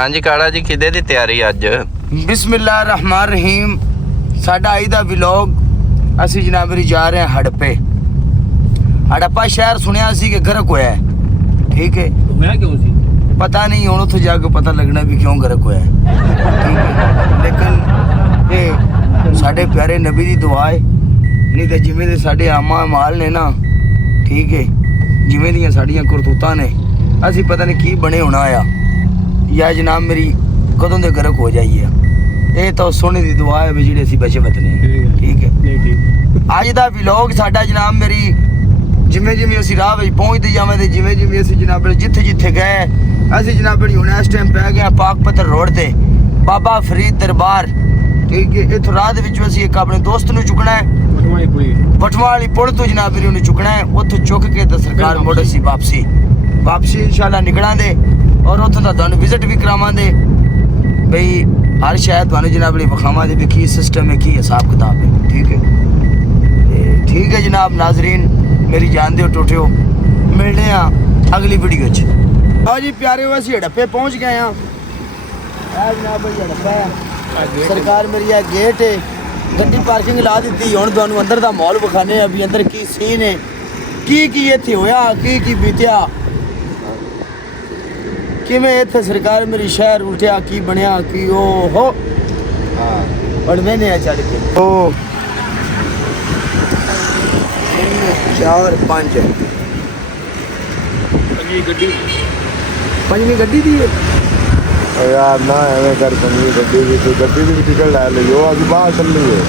हाँ जी काला जी किदे दी तैयारी अज? बिस्मिल्लाह रहमान रहीम। साडा आई दा व्लॉग असी जनाब मेरी जा रहे हैं हड़पे। हड़प्पा शहर सुनिया सी कि गर्क होया है, ठीक है। मैं क्यों सी पता नहीं, हुण उत्थे जाके पता लगना भी क्यों गर्क होया है, ठीक है। लेकिन ये साडे प्यारे नबी दी दुआ है, नहीं तो जिवें दे साडे आमा माल ने ना, ठीक है, जिवें दियां साडियां करतूतां ने, असी पता नहीं की बने होना आया या जनाब मेरी कदों दे गर्क हो जाइए। ये तो सोने दी दुआ है भी जेह्ड़े असी बचे बतने, ठीक है। अज दा व्लॉग साडा जनाब मेरी जिमें जिमें असी राह विच पहुंचते जावें ते जिमें जिमें असी जनाब जिथे जिथे गए असी जनाब हुण इस टाइम पै गए पाक पत्थर रोड ते बाबा फरीद दरबार, ठीक है। इत्थों राह दे विच असी एक अपने दोस्त नूं चुकना है, बटवा वाली पुल तो जनाब मेरी उन्हें चुकना है। उत्थों चुक के तो सरकार मुड़ असी वापसी इंशाल्लाह निकलां दे और उत्थों दा तुहानूं विजिट भी करावां दे बई हर शायद तुहानूं जनाब विखावां दे भी की सिस्टम है, की हिसाब किताब है, ठीक है। ठीक है जनाब नाजरीन, मेरी जान दो टूटियो, मिलने हैं अगली वीडियो च। हाँ जी प्यारे हो, असी हड़प्पे पहुँच गए हैं जनाब। हड़प्पा है सरकार मेरी है गेट है, गड्डी पार्किंग ला दी। हुण तुहानूं अंदर दा माहौल विखाने भी अंदर की सीन है, की इत्थे होया, की बीतिया, किवें इत्थे सरकार मेरी शहर उठिया, की बनया, की ओ हो पढ़वे ने चढ़ के ओ 4 5 पंजवीं गड्डी दी यार ना एवं कर पंजवीं गड्डी भी टिकट लै लियो, अभी बाहर चल रही है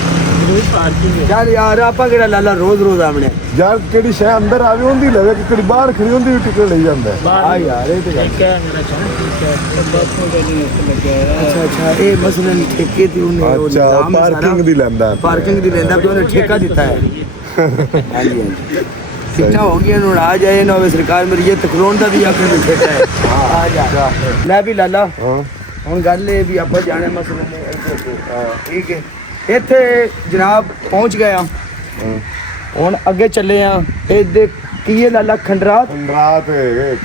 यार। यार आपा केड़ा लाला रोज रोज आवने यार, केड़ी शह अंदर आवे होंदी लगे कि केड़ी बाहर खड़ी होंदी टिकट ले जांदा है। हां यार ये तो अच्छा ए मसलन ठेके दी उन्हें अच्छा पार्किंग दी लैंदा है, पार्किंग दी लैंदा पे उन्हें ठेका दिता है। हां जी ठेका हो गया नु आ जाए ना सरकार मेरी ये तकरोन दा भी आखिर में ठेका है। आ जा ले भी लाला हुन गल ए भी आपा जाने मसलन ठीक है। इत्थे जनाब पहुंच गए हुण अगे चले हैं। इधर की लाला खंडरात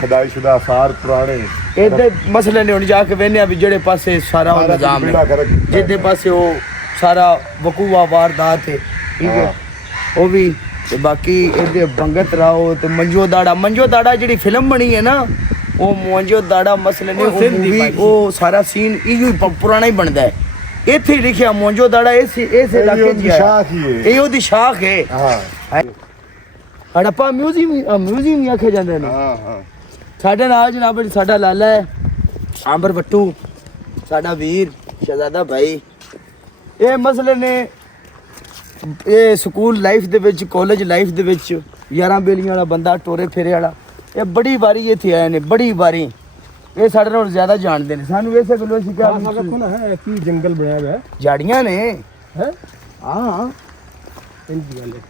खदाई शुदा आसार पुराने इधर मसले ने हुण जाके वेने भी जेड़े पासे सारा निजाम है, जिदे पासे वो सारा वकूआ वारदात है, ठीक है। वो भी ते बाकी इधर बंगत राओ ते मंजो दाड़ा जेड़ी फिल्म बनी है ना, वो मंजो दाड़ा मसले ने मूवी वो सारा सीन इयो पुराना ही बनता है। इत्थे ही लिखिया मोंजो दाड़ा इस इलाके दी शाख है, एयो दी शाख है। हां हड़प्पा म्यूजियम ही आखे जांदे ने। हां साडे नाल जनाब साडा लाला है आंबर बट्टू, साडा वीर शहजादा भाई। ये मसले ने ये school life they which college life दे विच 11 बेलियां वाला बंदा टोरे फेरे वाला, ये बड़ी बारी इत्थे आए ने, बड़ी बारी ये साढ़े नाल ज्यादा जानते हैं। सानू वैसे गलो सी क्या देखो ना है की जंगल बनाया हुआ है, झाड़ियां ने हैं। हां इनकी गल है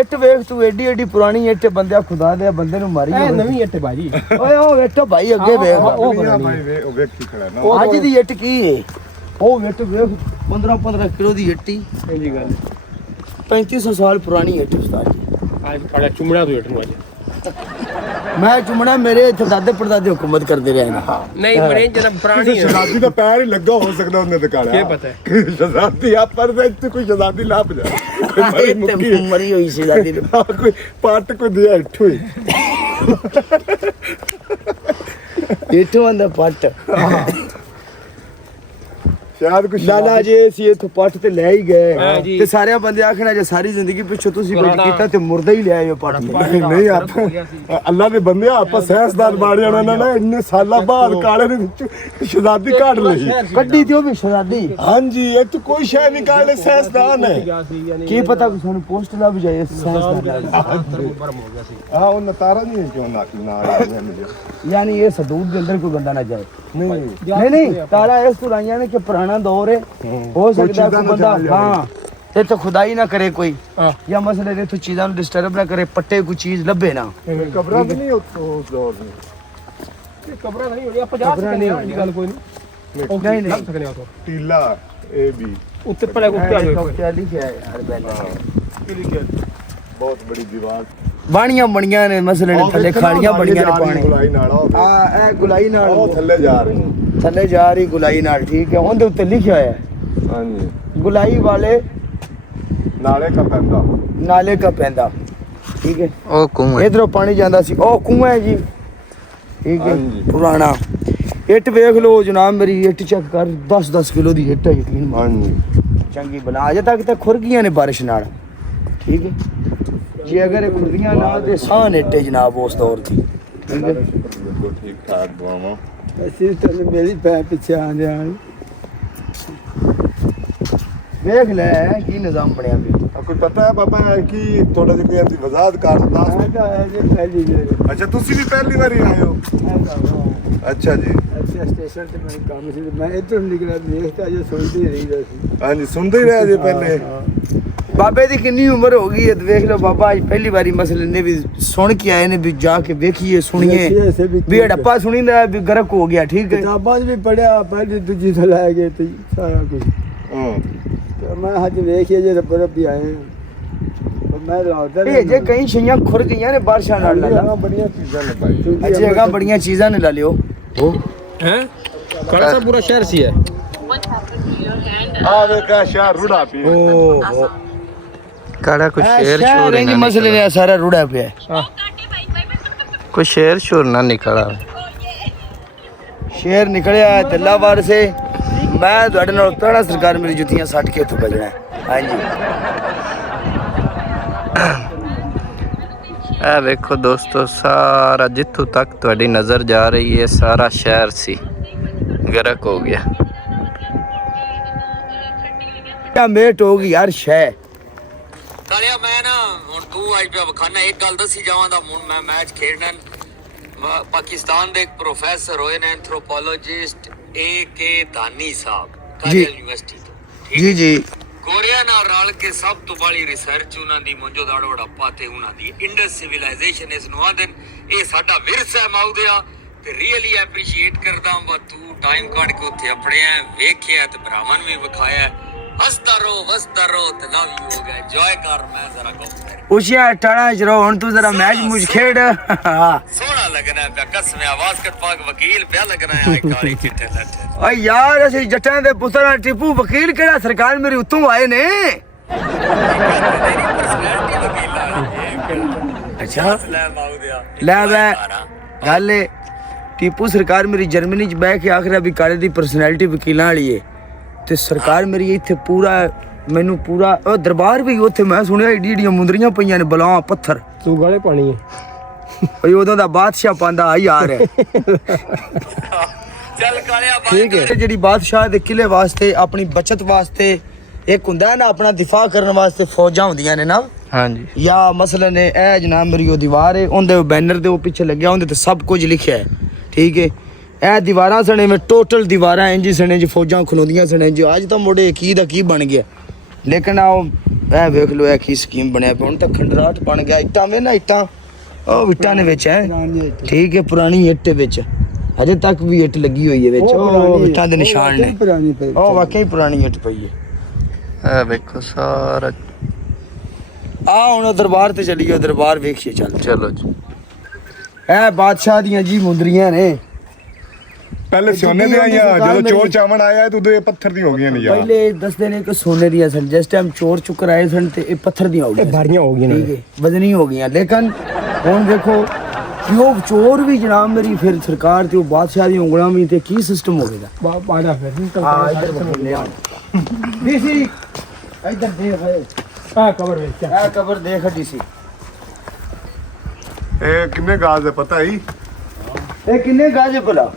इट वेख तू एडी एडी पुरानी इट बंदे खुदा दे बंदे नु मारी है नवी इट भाई। ओए ओ इट भाई अगे वेख भाई ओ वेख की खड़ा ना आज दी इट की है, ओ इट वेख 15 किलो दी इट्टी इनकी गल 3500 साल पुरानी इट उस्ताद आज काला चुमड़ा तो इट नु आज मैं चुमना मेरे इत्थे दादे परदादे हुकूमत करते रहे ना। नहीं बड़े जरा पुरानी है, शहजादी का पैर ही लगा हो सकता उन्हें दिखाया क्या पता है शहजादी आप पर से कोई शहजादी लाप जा मरी हुई शहजादी ने कोई पाट को दिया इठो ही इठो अंदर पट शायद कुछ लाला जी सी इत्थे पट ते ले ही गए ते सारे बंदे आखना जे सारी जिंदगी पिछे तुसी कुछ कीता ते मुर्दा ही ले आए पट। नहीं आप अल्लाह दे बंदे आप साइंसदान बाड़िया ना इन्ने साला बाद काले ने शहजादी काट ली कड्डी थी ओ भी शहजादी। हां जी ये तो कोई शय निकालने साइंसदान है, की पता कि सानू पोस्ट लब जाए साइंसदान। हां वो नतारा नहीं क्यों ना यानी ये सदूद के अंदर कोई बंदा ना जाए। नहीं तारा इस तुराइया ने कि पुराना दौर है, हो सकता है कोई बंदा हां ये तो खुदाई ना करे कोई या मसले ने तो चीज़ां नु डिस्टर्ब ना करे, पट्टे कोई चीज लभे ना। कब्रा भी नहीं उस दौर में, ये कब्रा नहीं होनी 50 नहीं होनी गल कोई नहीं नहीं सकने तो टीला ए बी उत्ते पड़े को क्या लिखा है यार पहले बहुत बड़ी दीवार ਬਾਣੀਆਂ ਬਣੀਆਂ ਨੇ ਮਸਲੇ ਨੇ ਥੱਲੇ ਖਾਲੀਆਂ ਬਣੀਆਂ ਨੇ ਪਾਣੀ ਗੁਲਾਈ ਨਾਲ ਉਹ ਆ ਇਹ ਗੁਲਾਈ ਨਾਲ ਉਹ ਥੱਲੇ ਜਾ ਰਹੀ ਥੱਲੇ ਜਾ ਰਹੀ ਗੁਲਾਈ ਨਾਲ ਠੀਕ ਹੈ ਉਹਦੇ ਉੱਤੇ ਲਿਖਿਆ ਹੋਇਆ ਹੈ ਹਾਂਜੀ ਗੁਲਾਈ ਵਾਲੇ ਨਾਲੇ ਕਾ ਪੈਂਦਾ ਨਾਲੇ ਕਾ ਪੈਂਦਾ ਠੀਕ ਹੈ ਉਹ ਕੂਏ ਇਧਰੋਂ ਪਾਣੀ ਜਾਂਦਾ ਸੀ ਉਹ ਕੂਆ ਹੈ ਜੀ ਠੀਕ ਹੈ ਹਾਂਜੀ। ਪੁਰਾਣਾ ਇੱਟ ਵੇਖ ਲਓ ਜਨਾਬ ਮੇਰੀ ਇੱਟ ਚੈੱਕ ਕਰ 10-10 ਕਿਲੋ ਦੀ ਇੱਟ ਹੈ ਯਕੀਨ ਮੰਨ ਹਾਂਜੀ ਚੰਗੀ ਬਣਾ ਅਜੇ ਤੱਕ ਤਾਂ ਖੁਰ ਗਈਆਂ ਨੇ ਬਾਰਿਸ਼ ਨਾਲ ਠੀਕ ਹੈ ਜੇ ਅਗਰ ਇਹ ਖੁਰਦੀਆਂ ਨਾ ਤੇ ਸਾਹ ਇੱਟੇ ਜਨਾਬ ਉਸ ਦੌਰ ਦੀ ਠੀਕ ਹੈ ਬਿਲਕੁਲ ਠੀਕ ਠਾਕ ਦੁਆਵਾਂ ਅਸੀਂ ਤਾਂ ਮੇਰੀ ਪੈ ਪਿੱਛੇ ਆ ਜਾਣ ਵੇਖ ਲੈ ਕੀ ਨਿਜ਼ਾਮ ਬਣਿਆ ਪਿਆ ਕੋਈ ਪਤਾ ਹੈ ਬਾਬਾ ਕਿ ਤੁਹਾਡਾ ਜੀ ਕੋਈ ਐਸੀ ਵਜ਼ਾਹਤ ਕਰ ਦੱਸ ਅੱਛਾ ਤੁਸੀਂ ਵੀ ਪਹਿਲੀ ਵਾਰੀ ਆਏ ਹੋ ਅੱਛਾ ਜੀ ਸਟੇਸ਼ਨ ਤੇ ਮੈਂ ਕੰਮ ਸੀ ਮੈਂ ਇੱਧਰ ਨਿਕਲਿਆ ਵੇਖਤਾ ਜੇ ਸੁਣਦੀ ਰਹੀਦਾ ਸੀ ਹਾਂਜੀ ਸੁਣਦੇ ਹੀ ਰਹੇ ਜੀ ਪਹਿਲੇ ਬਾਬੇ ਦੀ ਕਿੰਨੀ ਉਮਰ ਹੋ ਗਈ ਹੈ ਤੇ ਵੇਖ ਲਓ ਬਾਬਾ ਅੱਜ ਪਹਿਲੀ ਵਾਰੀ ਮਸਲੇ ਨੇ ਵੀ ਸੁਣ ਕੇ ਆਏ ਨੇ ਵੀ ਜਾ ਕੇ ਵੇਖੀਏ ਸੁਣੀਏ ਵੀ ਹੜੱਪਾ ਸੁਣੀਂਦਾ ਵੀ ਗਰਕ ਹੋ ਗਿਆ ਠੀਕ ਹੈ ਕਿਤਾਬਾਂ 'ਚ ਵੀ ਪੜਿਆ ਪਹਿਲੀ ਦੂਜੀ ਤੋਂ ਲੈ ਕੇ ਤੇ ਸਾਰਾ ਕੁਝ ਹਾਂ ਤੇ ਮੈਂ ਅੱਜ ਵੇਖੀਏ ਜੇ ਰੱਬ ਵੀ ਆਏ ਮੈਂ ਲਾਉਂਦਾ ਇਹ ਜੇ ਕਈ ਛਈਆਂ ਖੁਰ ਗਈਆਂ ਨੇ ਬਾਰਿਸ਼ਾਂ ਨਾਲ ਲਾ ਬੜੀਆਂ ਚੀਜ਼ਾਂ ਨੇ ਭਾਈ ਅੱਛਾ ਹੈਗਾ ਬੜੀਆਂ ਚੀਜ਼ਾਂ ਨੇ ਲਾ ਲਿਓ ਹੈ ਕਾਲਾ ਸਾਹਿਬ ਪੂਰਾ ਸ਼ਹਿਰ ਸੀ ਹੈ ਆ ਵੇਖਾ ਸ਼ਹਿਰ ਰੁੜਾ ਪੀ ਓਹ ਕਾੜਾ ਕੋਈ ਸ਼ੇਰ ਸ਼ੂਰ ਨਹੀਂ ਨਾ ਮਸਲੇ ਨੇ ਸਾਰਾ ਰੁੜਿਆ ਪਿਆ ਕੋਈ ਸ਼ੇਰ ਸ਼ੂਰ ਨਾ ਨਿਕਲਾ ਸ਼ੇਰ ਨਿਕਲਿਆ ਦਿੱਲਾਵਾਰ ਸੇ ਮੈਂ ਤੁਹਾਡੇ ਨਾਲ ਉਤਰਨਾ ਸਰਕਾਰ ਮੇਰੀ ਜੁੱਤੀਆਂ ਸੱਟ ਕੇ ਉੱਥੋਂ ਭਜਣਾ ਹਾਂਜੀ ਇਹ ਵੇਖੋ ਦੋਸਤੋ ਸਾਰਾ ਜਿੱਥੋਂ ਤੱਕ ਤੁਹਾਡੀ ਨਜ਼ਰ ਜਾ ਰਹੀ ਹੈ ਸਾਰਾ ਸ਼ਹਿਰ ਸੀ ਗਰਕ ਹੋ ਗਿਆ ਕਿਆ ਮੇਟ ਹੋ ਗਈ ਯਾਰ ਸ਼ੈ ਕਾਲਿਆ ਮੈਂ ਨਾ ਹੁਣ ਤੂੰ ਆਈ ਪਿਆ ਵਖਾਨਾ ਇੱਕ ਗੱਲ ਦੱਸੀ ਜਾਵਾਂ ਦਾ ਹੁਣ ਮੈਂ ਮੈਚ ਖੇਡਣਾ ਪਾਕਿਸਤਾਨ ਦੇ ਇੱਕ ਪ੍ਰੋਫੈਸਰ ਹੋਏ ਨੇ ਐਂਥਰੋਪੋਲੋਜਿਸਟ A.K. ਧਾਨੀ ਸਾਹਿਬ ਕਾਲਿਆ ਯੂਨੀਵਰਸਿਟੀ ਤੋਂ ਜੀ ਜੀ ਗੋਰਿਆਂ ਨਾਲ ਰਲ ਕੇ ਸਭ ਤੋਂ ਬੜੀ ਰਿਸਰਚ ਉਹਨਾਂ ਦੀ ਮੁੰਜੋ ਦਾੜੋ ਵੜਾਪਾ ਤੇ ਉਹਨਾਂ ਦੀ ਇੰਡਸ ਸਿਵਲਾਈਜੇਸ਼ਨ ਇਸ ਨੂੰ ਆਦਨ ਇਹ ਸਾਡਾ ਵਿਰਸਾ ਹੈ ਮਾਉਦਿਆ ਤੇ ਰੀਅਲੀ ਐਪਰੀਸ਼ੀਏਟ ਕਰਦਾ ਵਾ ਤੂੰ ਟਾਈਮ ਕੱਢ ਕੇ ਉੱਥੇ ਆਪਣਿਆ ਵੇਖਿਆ ਤੇ ਭਰਾਵਾਂ ਨੂੰ ਵੀ ਵਿਖਾਇਆ ਹੱਸਦਾ ਰਹੋ ਤੇ ਲਵ ਯੂ ਹੋ ਗਿਆ ਇੰਜੋਏ ਕਰ ਮੈਂ ਜ਼ਰਾ ਕਹੂੰ ਉਸ਼ਿਆ ਟਾਣਾ ਜਰੋ ਹੁਣ ਤੂੰ ਜ਼ਰਾ ਮੈਚ ਮੁਝ ਖੇਡ ਸੋਹਣਾ ਲੱਗਣਾ ਪਿਆ ਕਸਮ ਆਵਾਜ਼ ਕੱਟ ਪਾਕ ਵਕੀਲ ਪਿਆ ਲੱਗਣਾ ਹੈ ਕਾਲੀ ਚਿੱਟੇ ਲੱਠੇ ਓਏ ਯਾਰ ਅਸੀਂ ਜੱਟਾਂ ਦੇ ਪੁੱਤਰਾਂ ਟਿੱਪੂ ਵਕੀਲ ਕਿਹੜਾ ਸਰਕਾਰ ਮੇਰੀ ਉੱਤੋਂ ਆਏ ਨੇ ਅੱਛਾ ਲੈ ਮਾਉਦਿਆ ਲੈ ਵੇ ਗੱਲ ਏ ਟਿੱਪੂ ਸਰਕਾਰ ਮੇਰੀ ਜਰਮਨੀ ਚ ਬਹਿ ਕੇ ਆਖਰਿਆ ਵੀ ਕਾਲੇ ਦੀ ਪਰਸਨੈਲਿਟੀ ਵਕੀਲਾਂ ਵਾਲੀ ਏ ਤੇ ਸਰਕਾਰ ਮੇਰੀ ਇੱਥੇ ਪੂਰਾ ਮੈਨੂੰ ਪੂਰਾ ਉਹ ਦਰਬਾਰ ਵੀ ਉੱਥੇ ਮੈਂ ਸੁਣਿਆ ਏਡੀ ਏਡੀਆਂ ਮੁੰਦਰੀਆਂ ਪਈਆਂ ਨੇ ਬਲਾਂ ਪੱਥਰ ਤੂੰ ਗਾਲੇ ਪਾਣੀ ਹੈ ਓਏ ਉਦੋਂ ਦਾ ਬਾਦਸ਼ਾਹ ਪਾਂਦਾ ਆ ਯਾਰ ਚੱਲ ਕਾਲਿਆ ਠੀਕ ਹੈ ਜਿਹੜੀ ਬਾਦਸ਼ਾਹ ਦੇ ਕਿਲੇ ਵਾਸਤੇ ਆਪਣੀ ਬਚਤ ਵਾਸਤੇ ਇੱਕ ਹੁੰਦਾ ਹੈ ਨਾ ਆਪਣਾ ਦਿਫਾ ਕਰਨ ਵਾਸਤੇ ਫੌਜਾਂ ਹੁੰਦੀਆਂ ਨੇ ਨਾ ਹਾਂਜੀ ਜਾਂ ਮਸਲਨ ਇਹ ਜਨਾਬ ਮੇਰੀ ਉਹ ਦੀਵਾਰ ਹੈ ਉਹਦੇ ਬੈਨਰ ਦੇ ਉਹ ਪਿੱਛੇ ਲੱਗਿਆ ਉਹਦੇ ਤੇ ਸਭ ਕੁਝ ਲਿਖਿਆ ਹੈ ਠੀਕ ਹੈ ਇਹ ਦੀਵਾਰਾਂ ਸਣੇ ਵਿੱਚ ਟੋਟਲ ਦੀਵਾਰਾਂ ਇੰਜ ਸਣੇ ਚ ਫੌਜਾਂ ਖਲੋਂਦੀਆਂ ਸਣੇ ਜੋ ਅੱਜ ਤਾਂ ਮੋੜੇ ਕੀ ਦਾ ਕੀ ਬਣ ਗਿਆ ਲੇਕਿਨ ਆਹ ਇਹ ਵੇਖ ਲਓ ਇਹ ਕੀ ਸਕੀਮ ਬਣਿਆ ਪਿਆ ਹੁਣ ਤਾਂ ਖੰਡਰਾਟ ਬਣ ਗਿਆ ਇੱਟਾਂ ਵੇ ਨਾ ਇੱਟਾਂ ਉਹ ਇੱਟਾਂ ਦੇ ਵਿੱਚ ਹੈ ਠੀਕ ਹੈ ਪੁਰਾਣੀ ਇੱਟ ਵਿੱਚ ਅਜੇ ਤੱਕ ਵੀ ਇੱਟ ਲੱਗੀ ਹੋਈ ਹੈ ਵਿੱਚ ਉਹ ਇੱਟਾਂ ਦੇ ਨਿਸ਼ਾਨ ਨੇ ਉਹ ਵਾਕਈ ਪੁਰਾਣੀ ਇੱਟ ਪਈ ਹੈ ਇਹ ਵੇਖੋ ਸਾਰਾ ਆ ਹੁਣ ਦਰਬਾਰ ਤੇ ਚੱਲੀਏ ਦਰਬਾਰ ਵੇਖੀਏ ਚੱਲ ਚਲੋ ਜੀ ਇਹ ਬਾਦਸ਼ਾਹ ਦੀਆਂ ਜੀ ਮੁੰਦਰੀਆਂ ਨੇ ਪਹਿਲੇ ਸੋਨੇ ਦੀਆਂ ਆਈਆਂ ਜਦੋਂ ਚੋਰ ਚਾਵਣ ਆਇਆ ਤੇ ਉਦੋਂ ਇਹ ਪੱਥਰ ਦੀ ਹੋ ਗਈਆਂ ਨੇ ਯਾਰ ਪਹਿਲੇ ਦੱਸਦੇ ਨੇ ਕਿ ਸੋਨੇ ਦੀਆਂ ਸਨ ਜਿਸ ਟਾਈਮ ਚੋਰ ਚੁੱਕ ਆਏ ਸਨ ਤੇ ਇਹ ਪੱਥਰ ਦੀਆਂ ਹੋ ਗਈਆਂ ਭਾਰੀਆਂ ਹੋ ਗਈਆਂ ਠੀਕ ਹੈ ਵਜ਼ਨੀ ਹੋ ਗਈਆਂ ਲੇਕਿਨ ਹੁਣ ਦੇਖੋ ਕਿ ਉਹ ਚੋਰ ਵੀ ਜਨਾਬ ਮੇਰੀ ਫਿਰ ਸਰਕਾਰ ਤੇ ਉਹ ਬਾਦਸ਼ਾਹ ਦੀ ਉਂਗਲਾਂ ਵੀ ਤੇ ਕੀ ਸਿਸਟਮ ਹੋਵੇਗਾ ਬਾੜਾ ਫਿਰ ਹਾਂ ਇੱਧਰ ਬੋਲੇ ਆ ਡੀਸੀ ਇੱਧਰ ਦੇਖ ਆ ਕਬਰ ਵਿੱਚ ਇਹ ਕਬਰ ਦੇਖ ਡੀਸੀ ਇਹ ਕਿੰਨੇ ਗਾਜ਼ ਹੈ ਪਤਾ ਹੀ ਇਹ ਕਿੰਨੇ ਗਾਜੇ ਭਲਾ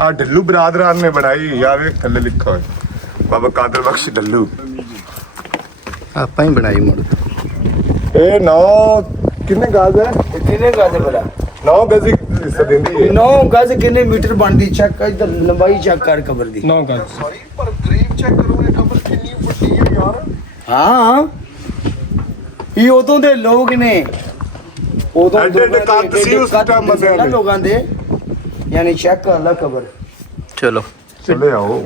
ਆ ਢੱਲੂ ਬਰਾਦਰਾਂ ਨੇ ਬਣਾਈ ਯਾਰ ਵੇਖ ਥੱਲੇ ਲਿਖਾ ਹੋਇਆ ਬਾਬਾ ਕਾਦਰ ਬਖਸ਼ ਢੱਲੂ ਆਪਾਂ ਹੀ ਬਣਾਈ ਮੁੜ ਇਹ ਨੌ ਕਿੰਨੇ ਗਾਜ਼ ਹੈ ਇਹ ਕਿੰਨੇ ਗਾਜੇ ਭਲਾ 9 ਗਜ਼ ਹਿੱਸਾ ਦਿੰਦੀ ਹੈ 9 ਗਜ਼ ਕਿੰਨੇ ਮੀਟਰ ਬਣਦੀ ਚੈੱਕ ਇੱਧਰ ਲੰਬਾਈ ਚੈੱਕ ਕਰ ਕਬਰ ਦੀ 9 ਗਜ਼ ਸੌਰੀ ਪਰ ਕਰੀਬ ਚੈੱਕ ਕਰੋ ਇਹ ਕਬਰ ਕਿੰਨੀ ਵੱਡੀ ਹੈ ਯਾਰ ਹਾਂ ਇਹ ਉਦੋਂ ਦੇ ਲੋਕ ਨੇ ਉਦੋਂ ਐਡੇ ਕੱਦ ਸੀ ਉਸ ਟਾਈਮ ਬੰਦਿਆਂ ਦੇ। ਲੋਕਾਂ ਦੇ ਯਾਨੀ ਚੈੱਕ ਕਰ ਲਾ ਕਬਰ ਚਲੋ ਚਲੇ ਆਓ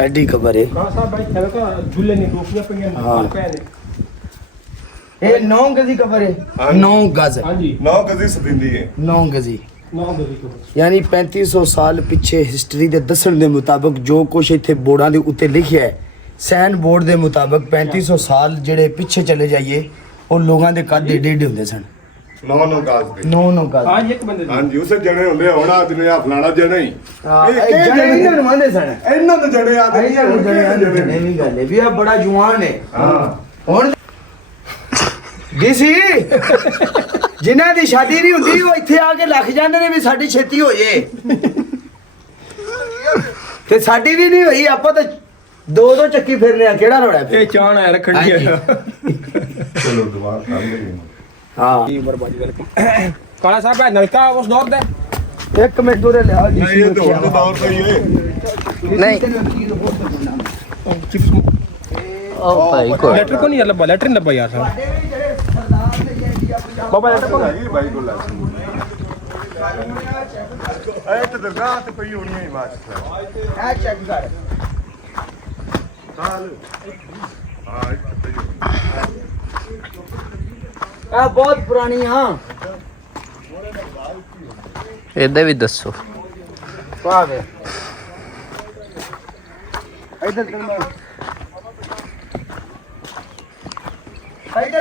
ਐਡੀ ਕਬਰ ਹੈ ਕਾ ਸਾਹਿਬ ਭਾਈ ਚਲੋ ਕਾ ਝੁੱਲੇ ਨੇ ਟੋਪੀਆਂ ਪਈਆਂ ਹਾਂ। ਪੈ ਨੇ ਇਹ 9 ਗਜ਼ੀ ਕਬਰ ਹੈ। ਹਾਂਜੀ। 9 ਗਜ਼ ਹਾਂਜੀ 9 ਗਜ਼ੀ ਸਦਿੰਦੀ ਹੈ 9 ਗਜ਼ੀ 9 ਗਜ਼ੀ ਕਬਰ। ਯਾਨੀ 3500 ਸਾਲ ਪਿੱਛੇ ਹਿਸਟਰੀ ਦੇ ਦੱਸਣ ਦੇ ਮੁਤਾਬਕ ਜੋ ਕੁਝ ਇੱਥੇ ਬੋਰਡਾਂ ਦੇ ਉੱਤੇ ਲਿਖਿਆ ਹੈ, ਸੈਨ ਬੋਰਡ ਦੇ ਮੁਤਾਬਕ 3500 ਸਾਲ ਜਿਹੜੇ ਪਿੱਛੇ ਚਲੇ ਜਾਈਏ ਉਹ ਲੋਕਾਂ ਦੇ ਕੱਦ ਏਡੇ ਏਡੇ ਹੁੰਦੇ ਸਨ। 9 ਗਜ਼ ਦੇ 9 ਗਜ਼। ਹਾਂਜੀ ਇੱਕ ਬੰਦੇ ਦੀ ਹਾਂਜੀ ਉਸੇ ਜਣੇ ਹੁੰਦੇ ਹੋਣਾ ਜਿਵੇਂ ਆ ਫਲਾਣਾ ਜਣਾ ਹੀ ਇਹ ਜਣੇ ਇਹਨਾਂ ਨੂੰ ਮੰਨਦੇ ਸਨ। ਇਹਨਾਂ ਦੇ ਜਣੇ ਆ ਇਹਨਾਂ ਨੂੰ ਜਣੇ ਵੀ ਗੱਲ ਹੈ ਵੀ ਆ ਬੜਾ ਜਵਾਨ ਹੈ। ਹਾਂ ਹੁਣ ਡੀਸੀ ਜਿਨ੍ਹਾਂ ਦੀ ਸ਼ਾਦੀ ਨਹੀਂ ਹੁੰਦੀ ਉਹ ਇੱਥੇ ਆ ਕੇ ਲੱਖ ਜਾਂਦੇ ਨੇ ਵੀ ਸਾਡੀ ਛੇਤੀ ਹੋ ਜੇ ਤੇ ਸਾਡੀ ਵੀ ਨਹੀਂ ਹੋਈ। ਆਪਾਂ ਤਾਂ ਦੋ ਚੱਕੀ ਫਿਰਨੇ ਆ, ਕਿਹੜਾ ਰੋੜਾ ਇਹ ਚਾਹਣ ਆਇਆ ਰੱਖਣ ਦੀ ਚਲੋ ਦੁਆ ਕਰ ਲਈਏ। ਹਾਂ ਕੀ ਬਰਬਾਦੀ ਕਰਕੇ ਕਾਲਾ ਸਾਹਿਬ ਹੈ ਨਲਕਾ ਉਸ ਦੌਰ ਦਾ ਇੱਕ ਮਿੰਟ ਉਰੇ ਲਿਆ ਨਹੀਂ ਇਹ ਤਾਂ ਹੁਣ ਦਾ ਦੌਰ ਸਹੀ ਹੈ ਨਹੀਂ ਚਿਪਸ ਉਹ ਭਾਈ ਕੋਈ ਲੈਟਰ ਕੋ ਨਹੀਂ ਲੱਭਾ ਲੈਟਰ ਨਹੀਂ ਲੱਭਾ ਯਾਰ ਸਾਹਿਬ ਬਾਬਾ ਲੈਟਰ ਕੋ ਹੈਗੀ ਬਾਈ ਕੋਲ ਇਹ ਤਾਂ ਦਰਗਾਹ ਤੇ ਪਈ ਹੋਣੀ ਹੈ ਬਾਤ ਆ ਚੈੱਕ ਕਰ ਸਾਲ ਹਾਂ ਆ ਬਹੁਤ ਪੁਰਾਣੀ ਹਾਂ। ਇਹਦੇ ਵੀ ਦੱਸੋ। ਵਾਹ ਵੇ ਇਧਰ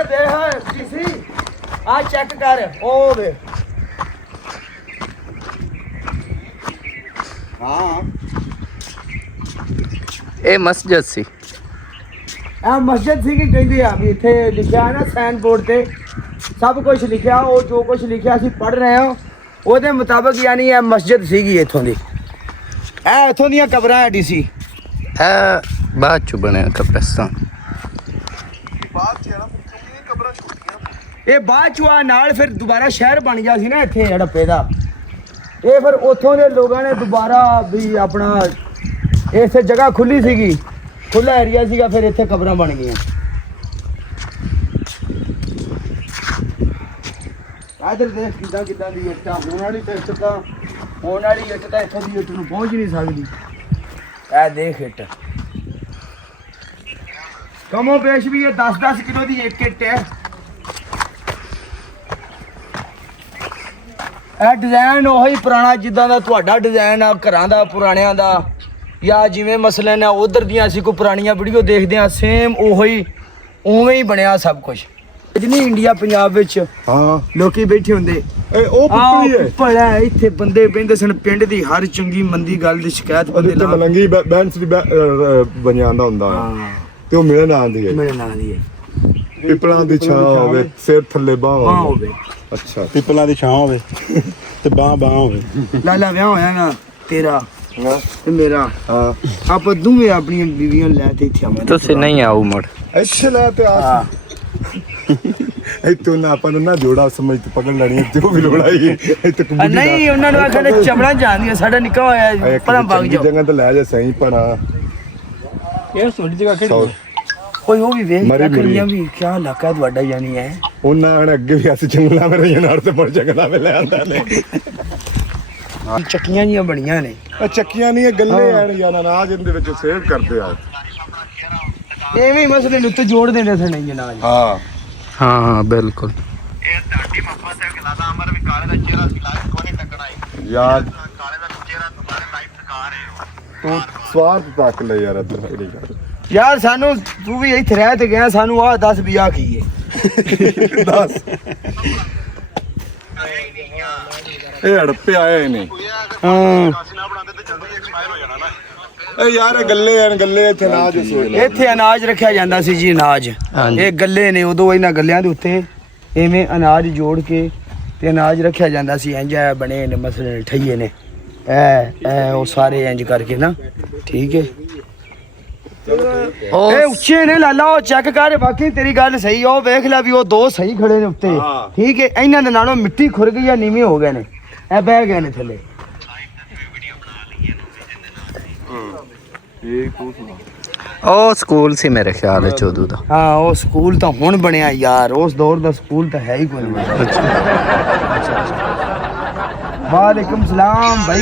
ਦੇਖ ਕਿਸੇ ਆ ਚੈੱਕ ਕਰ ਉਹ ਵੇ। ਹਾਂ ਇਹ ਮਸਜਿਦ ਸੀ। ਇਹ ਮਸਜਿਦ ਸੀ ਕਿ ਕਹਿੰਦੇ ਆ ਵੀ ਇੱਥੇ ਲਿਖਿਆ ਹੈ ਨਾ ਸਾਈਨ ਬੋਰਡ ਤੇ ਸਭ ਕੁਝ ਲਿਖਿਆ। ਉਹ ਜੋ ਕੁਝ ਲਿਖਿਆ ਅਸੀਂ ਪੜ੍ਹ ਰਹੇ ਹਾਂ ਉਹਦੇ ਮੁਤਾਬਕ ਯਾਨੀ ਇਹ ਮਸਜਿਦ ਸੀਗੀ ਇੱਥੋਂ ਦੀ। ਇਹ ਇੱਥੋਂ ਦੀਆਂ ਕਬਰਾਂ ਹੈ ਡੀਸੀ। ਇਹ ਬਾਅਦ ਚ ਬਣਿਆ ਕਬਰਸਤਾਨ। ਇਹ ਬਾਅਦ ਚ ਆ ਨਾਲ ਫਿਰ ਦੁਬਾਰਾ ਸ਼ਹਿਰ ਬਣ ਗਿਆ ਸੀ ਨਾ ਇੱਥੇ ਹੜੱਪੇ ਦਾ। ਇਹ ਫਿਰ ਉੱਥੋਂ ਦੇ ਲੋਕਾਂ ਨੇ ਦੁਬਾਰਾ ਵੀ ਆਪਣਾ ਇੱਥੇ ਜਗ੍ਹਾ ਖੁੱਲੀ ਸੀਗੀ, ਖੁੱਲਾ ਏਰੀਆ ਸੀਗਾ, ਫਿਰ ਇੱਥੇ ਕਬਰਾਂ ਬਣ ਗਈਆਂ। ਇਧਰ ਦੇਖ ਕਿੱਦਾਂ ਦੀ ਇੱਟ ਆ। ਹੋਣ ਵਾਲੀ ਤਾਂ ਇੱਟ ਇੱਥੋਂ ਦੀ ਇੱਟ ਨੂੰ ਪਹੁੰਚ ਨਹੀਂ ਸਕਦੀ। ਇਹ ਦੇਖ ਇੱਟ ਕਮੋ ਪੇਸ਼ ਵੀ ਇਹ 10-10 ਕਿਲੋ ਦੀ ਇੱਕ ਇੱਟ ਹੈ। ਇਹ ਡਿਜ਼ਾਈਨ ਉਹੀ ਪੁਰਾਣਾ ਜਿੱਦਾਂ ਦਾ ਤੁਹਾਡਾ ਡਿਜ਼ਾਈਨ ਆ ਘਰਾਂ ਦਾ ਪੁਰਾਣਿਆਂ ਦਾ, ਜਾਂ ਜਿਵੇਂ ਮਸਲਨ ਆ ਉਧਰ ਦੀਆਂ ਅਸੀਂ ਕੋਈ ਪੁਰਾਣੀਆਂ ਵੀਡੀਓ ਦੇਖਦੇ ਆ ਸੇਮ ਉਹੀ ਉਵੇਂ ਹੀ ਬਣਿਆ ਸਭ ਕੁਝ। ਜਿੰਨੀ ਇੰਡੀਆ ਪੰਜਾਬ ਵਿੱਚ ਹਾਂ ਲੋਕੀ ਬੈਠੇ ਹੁੰਦੇ ਇਹ ਉਹ ਪੁੱਤਰੀ ਹੈ ਭਲਾ ਇੱਥੇ ਬੰਦੇ ਬਹਿੰਦੇ ਸਨ। ਪਿੰਡ ਦੀ ਹਰ ਚੰਗੀ ਮੰਦੀ ਗੱਲ ਦੀ ਸ਼ਿਕਾਇਤ ਬੰਦੇ ਉਹਦੇ ਤੇ ਮਲੰਗੀ ਬੈਂਸ ਦੀ ਬਣਿਆਂਦਾ ਹੁੰਦਾ ਹਾਂ ਤੇ ਉਹ ਮੇਰੇ ਨਾਂ ਦੀ ਹੈ। ਮੇਰੇ ਨਾਂ ਦੀ ਹੈ। ਪਿਪਲਾਂ ਦੀ ਛਾਂ ਹੋਵੇ ਸਿਰ ਥੱਲੇ ਬਾਹ ਹਾਂ ਹੋਵੇ। ਹੋਵੇ ਅੱਛਾ ਪਿੱਪਲਾਂ ਦੀ ਛਾਂ ਹੋਵੇ ਤੇ ਬਾਹ ਹੋਵੇ। ਲਾਲਾ ਵਿਆਹ ਹੋਇਆ ਨਾ ਤੇਰਾ ਹਾਂ ਤੇ ਮੇਰਾ, ਹਾਂ ਆਪਾਂ ਦੋਵੇਂ ਆਪਣੀਆਂ ਬੀਵੀਆਂ ਲੈ ਤੇ ਇੱਥੇ ਆਵਾਂਗੇ। ਤੁਸੀਂ ਨਹੀਂ ਆਉ ਮੁੜ। ਅੱਛਾ ਲੈ ਤੇ ਆ ਤੂੰ ਨਾ ਆਪਾਂ ਨੂੰ ਨਾ ਜੋੜਾ ਸਮਝ ਤੇ ਪਕੜ ਲੈਣੀ ਤੇ ਉਹ ਵੀ ਲੋੜਾਈ ਇੱਥੇ ਕੁੰਡੀ ਨਹੀਂ ਉਹਨਾਂ ਨੂੰ ਆਖਣਾ ਚਮੜਾ ਜਾਂਦੀਆਂ ਸਾਡਾ ਨਿੱਕਾ ਹੋਇਆ ਪਰਾਂ ਵਗ ਜਾਓ। ਜਗ੍ਹਾ ਤੇ ਲੈ ਜਾ ਸਹੀ ਪਣਾ ਇਹ ਸੋਡੀ ਜਗ੍ਹਾ ਕਿਹੜੀ ਕੋਈ ਉਹ ਵੀ ਵੇਖ ਮਰੀ ਕਰੀਆਂ ਵੀ ਕਿਆ ਇਲਾਕਾ ਤੁਹਾਡਾ ਯਾਨੀ ਹੈ। ਉਹਨਾਂ ਨੇ ਅੱਗੇ ਵੀ ਅਸੀਂ ਜੰਗਲਾਂ ਵਿੱਚ ਰਹਿਣ ਨਾਲ ਤੇ ਬੜ ਜੰਗਲਾਂ ਵਿੱਚ ਲੈ ਆਂਦਾ ਨੇ ਚੱਕੀਆਂ ਜੀਆਂ ਬਣੀਆਂ ਨੇ। ਇਹ ਚੱਕੀਆਂ ਨਹੀਂ ਇਹ ਗੱਲੇ ਆਣ ਯਾਰ ਅਨਾਜ ਇਹਦੇ ਵਿੱਚ ਸੇਵ ਕਰਦੇ ਆ। ਐਵੇਂ ਹੀ ਮਸਲੇ ਨੂੰ ਉੱਤੇ ਜੋੜ ਦੇਣੇ ਸਨ ਜਨਾਬ। ਹਾਂ ਹਾਂ ਬਿਲਕੁਲ। ਯਾਰ ਤੂੰ ਸਵਾਦ ਤੱਕ ਲੈ ਯਾਰ ਇੱਧਰ ਕਿਹੜੀ ਗੱਲ ਯਾਰ ਸਾਨੂੰ ਤੂੰ ਵੀ ਇੱਥੇ ਰਹਿ ਤੇ ਗਿਆ, ਸਾਨੂੰ ਆਹ 10 ਵੀ ਆ ਕੀ ਹੈ। ਦੱਸ ਇਹ ਹੜੱਪੇ ਆਏ ਨੇ। ਹਾਂ ਇਹ ਯਾਰ ਇਹ ਗੱਲੇ ਆਣ ਗੱਲੇ ਇੱਥੇ ਅਨਾਜ ਇੱਥੇ ਅਨਾਜ ਰੱਖਿਆ ਜਾਂਦਾ ਸੀ ਜੀ। ਅਨਾਜ ਹਾਂਜੀ। ਇਹ ਗੱਲੇ ਨੇ, ਉਦੋਂ ਇਹਨਾਂ ਗੱਲਿਆਂ ਦੇ ਉੱਤੇ ਐਵੇਂ ਅਨਾਜ ਜੋੜ ਕੇ ਤੇ ਅਨਾਜ ਰੱਖਿਆ ਜਾਂਦਾ ਸੀ। ਇੰਜ ਬਣੇ ਨੇ ਮਸਲੇ ਠਈਏ ਨੇ ਇਹ ਉਹ ਸਾਰੇ ਇੰਜ ਕਰਕੇ ਨਾ। ਠੀਕ ਹੈ ਉਹ ਇਹ ਉੱਚੇ ਨੇ ਲਾਲਾ, ਉਹ ਚੈੱਕ ਕਰ ਬਾਕੀ ਤੇਰੀ ਗੱਲ ਸਹੀ। ਉਹ ਵੇਖ ਲੈ ਵੀ ਉਹ ਦੋ ਸਹੀ ਖੜੇ ਨੇ ਉੱਤੇ। ਠੀਕ ਹੈ ਇਹਨਾਂ ਦੇ ਨਾਲੋਂ ਮਿੱਟੀ ਖੁਰ ਗਈ ਜਾਂ ਨੀਵੇਂ ਹੋ ਗਏ ਨੇ, ਇਹ ਬਹਿ ਗਏ ਨੇ ਥੱਲੇ। ਉਹ ਸਕੂਲ ਸੀ ਮੇਰੇ ਖਿਆਲ ਚ ਉਦੋਂ ਦਾ। ਹਾਂ ਉਹ ਸਕੂਲ ਤਾਂ ਹੁਣ ਬਣਿਆ ਯਾਰ, ਉਸ ਦੌਰ ਦਾ ਸਕੂਲ ਤਾਂ ਹੈ ਹੀ ਕੋਈ ਨਹੀਂ। वालेकुम सलाम भाई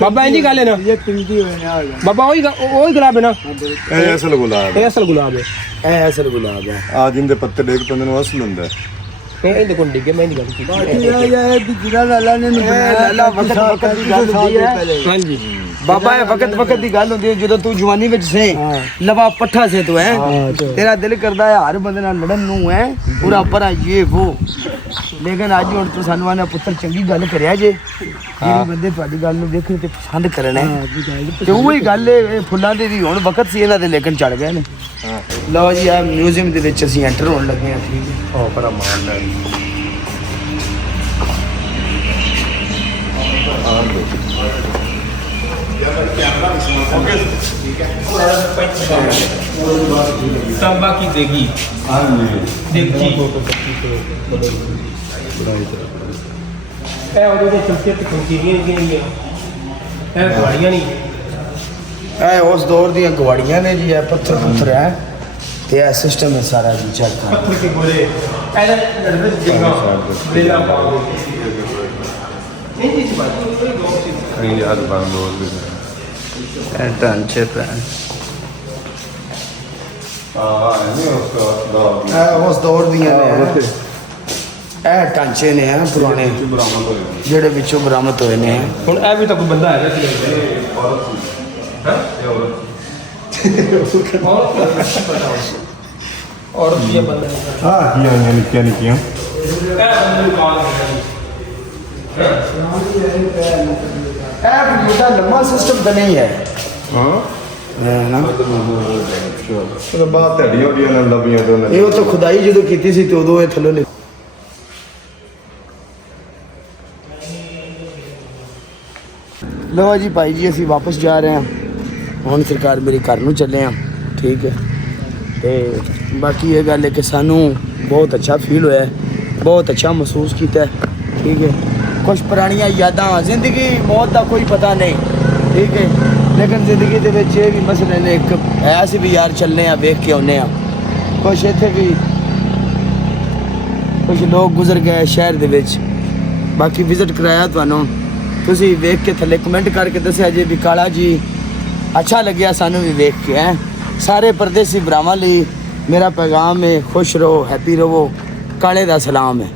बाबा इंजी गल है ना ये पिंडी होए ना बाबा वही गुलाब है ना ਇਹ ਅਸਲ ਗੁਲਾਬ ये असल गुलाब है ए असल गुलाब है ਆ ਜਿੰਦੇ ਪੱਤੇ ਡੇਗ ਪੈਂਦੇ ਨੇ ਉਹ ਅਸਲ ਹੁੰਦਾ ਹੈ। ये देखो डिगे मैं नहीं गल की लाला ने लाला वक्त वक्त दी गल होंदी है हां जी बाबा ये वक्त वक्त दी गल होंदी है ਜਦੋਂ ਤੂੰ ਜਵਾਨੀ ਵਿੱਚ ਸੇ ਲਵਾ ਪੱਠਾ ਸੇ ਤੂੰ ਹੈ ਤੇਰਾ ਦਿਲ ਕਰਦਾ ਹੈ ਹਰ ਬੰਦੇ ਨਾਲ ਲੜਨ ਨੂੰ ਹੈ ਪੂਰਾ ਪਰਾ ਇਹ ਉਹ ਲੇਕਿਨ ਅੱਜ ਹੁਣ ਤੂੰ ਸਾਨੂੰ ਆਣਾ ਪੁੱਤਰ ਚੰਗੀ ਗੱਲ ਕਰਿਆ ਜੇ ਜਿਹੜੀ ਬੰਦੇ ਤੁਹਾਡੀ ਗੱਲ ਨੂੰ ਦੇਖਣ ਤੇ ਪਸੰਦ ਕਰਨ ਹੈ ਤੇ ਉਹੀ ਗੱਲ ਇਹ ਫੁੱਲਾਂ ਦੇ ਵੀ ਹੁਣ ਵਕਤ ਸੀ ਇਹਨਾਂ ਦੇ ਲੇਕਿਨ ਚੜ ਗਏ ਨੇ ਲਓ ਜੀ ਆ ਮਿਊਜ਼ੀਅਮ ਦੇ ਵਿੱਚ ਅਸੀਂ ਐਂਟਰ ਹੋਣ ਲੱਗੇ ਹਾਂ ਠੀਕ ਹੈ ਉਹ ਪਰ ਮਾਨ ਲੈ तंबा की देगी देखी ए ਉਹਦੇ ਦੇ ਚੁੱਕੇ ਤੇ ਖੰਜੀਰੀਆਂ ਨਹੀਂ ਇਹ ਗਵਾੜੀਆਂ ਨਹੀਂ ਇਹ ਉਸ ਦੌਰ ਦੀਆਂ ਗਵਾੜੀਆਂ ਨੇ ਜੀ ਇਹ ਪੱਥਰ ਪੁੱਥਰ ਹੈ ਤੇ ਇਹ ਸਿਸਟਮ ਹੈ ਸਾਰਾ ਜੀ ਚੈੱਕ ਕਰ ਪੱਥਰ ਕੇ ਗੋਲੇ ਇਹਦਾ ਲੜਦੇ ਜੰਗਾ ਦੇਲਾ ਪਾਉਂਦੇ ਇਹ ਜੀ ਬਾਤ ਕੋਈ ਗੌਰ ਸੀ ਨਹੀਂ ਯਾਰ ਬੰਦ ਹੋ ਗਈ ਇਹ ਢਾਂਚੇ ਪੈ ਨਹੀਂ ਉਸ ਦਾ ਇਹ ਉਸ ਦੌਰ ਦੀਆਂ ਨੇ ਇਹ ਢਾਂਚੇ ਨੇ ਹੈ ਪੁਰਾਣੇ ਬਰਾਮਦ ਹੋਏ ਜਿਹੜੇ ਵਿੱਚੋਂ ਬਰਾਮਦ ਹੋਏ ਨੇ ਹੁਣ ਇਹ ਵੀ ਤਾਂ ਕੋਈ ਬੰਦਾ ਹੈਗਾ ਸੀ ਔਰ ਵੀ ਬੰਦਾ ਹਾਂ ਕੀ ਆਈਆਂ ਨਿੱਕੀਆਂ ਨਿੱਕੀਆਂ ਇਹ ਬੰਦੇ ਨੂੰ ਕਾਲ ਇਹ ਬੜਾ ਲੰਮਾ ਸਿਸਟਮ ਤਾਂ ਨਹੀਂ ਹੈ ਹਾਂ ਨਾ ਉਹ ਬਾਤ ਢੜੀਆਂ ਉਹਦੀਆਂ ਨਾਲ ਲੱਭੀਆਂ ਦੋਨਾਂ ਇਹ ਉਹ ਤਾਂ ਖੁਦਾਈ ਜਦੋਂ ਕੀਤੀ ਸੀ ਤੇ ਉਦੋਂ ਇਹ ਥੱਲੋਂ ਨਿਕਲ ਲਓ ਜੀ ਭਾਈ ਜੀ ਅਸੀਂ ਵਾਪਸ ਜਾ ਰਹੇ ਹਾਂ ਹੁਣ ਸਰਕਾਰ ਮੇਰੀ ਘਰ ਨੂੰ ਚੱਲੇ ਹਾਂ ਠੀਕ ਹੈ ਤੇ ਬਾਕੀ ਇਹ ਗੱਲ ਹੈ ਕਿ ਸਾਨੂੰ ਬਹੁਤ ਅੱਛਾ ਫੀਲ ਹੋਇਆ ਬਹੁਤ ਅੱਛਾ ਮਹਿਸੂਸ ਕੀਤਾ ਠੀਕ ਹੈ ਕੁਝ ਪੁਰਾਣੀਆਂ ਯਾਦਾਂ ਜ਼ਿੰਦਗੀ ਮੌਤ ਦਾ ਕੋਈ ਪਤਾ ਨਹੀਂ ਠੀਕ ਹੈ ਲੇਕਿਨ ਜ਼ਿੰਦਗੀ ਦੇ ਵਿੱਚ ਇਹ ਵੀ ਮਸਲੇ ਨੇ ਇੱਕ ਹੈ ਸੀ ਵੀ ਯਾਰ ਚੱਲਨੇ ਆ ਵੇਖ ਕੇ ਆਉਨੇ ਆ ਕੁਛ ਇੱਥੇ ਵੀ ਕੁਝ ਲੋਕ ਗੁਜ਼ਰ ਗਏ ਸ਼ਹਿਰ ਦੇ ਵਿੱਚ ਬਾਕੀ ਵਿਜ਼ਿਟ ਕਰਾਇਆ ਤੁਹਾਨੂੰ ਤੁਸੀਂ ਵੇਖ ਕੇ ਥੱਲੇ ਕਮੈਂਟ ਕਰਕੇ ਦੱਸਿਆ ਜੇ ਵੀ ਕਾਲਾ ਜੀ ਅੱਛਾ ਲੱਗਿਆ ਸਾਨੂੰ ਵੀ ਵੇਖ ਕੇ ਹੈ ਸਾਰੇ ਪਰਦੇਸੀ ਭਰਾਵਾਂ ਲਈ ਮੇਰਾ ਪੈਗਾਮ ਹੈ ਖੁਸ਼ ਰਹੋ ਹੈਪੀ ਰਹੋ ਕਾਲੇ ਦਾ ਸਲਾਮ ਹੈ।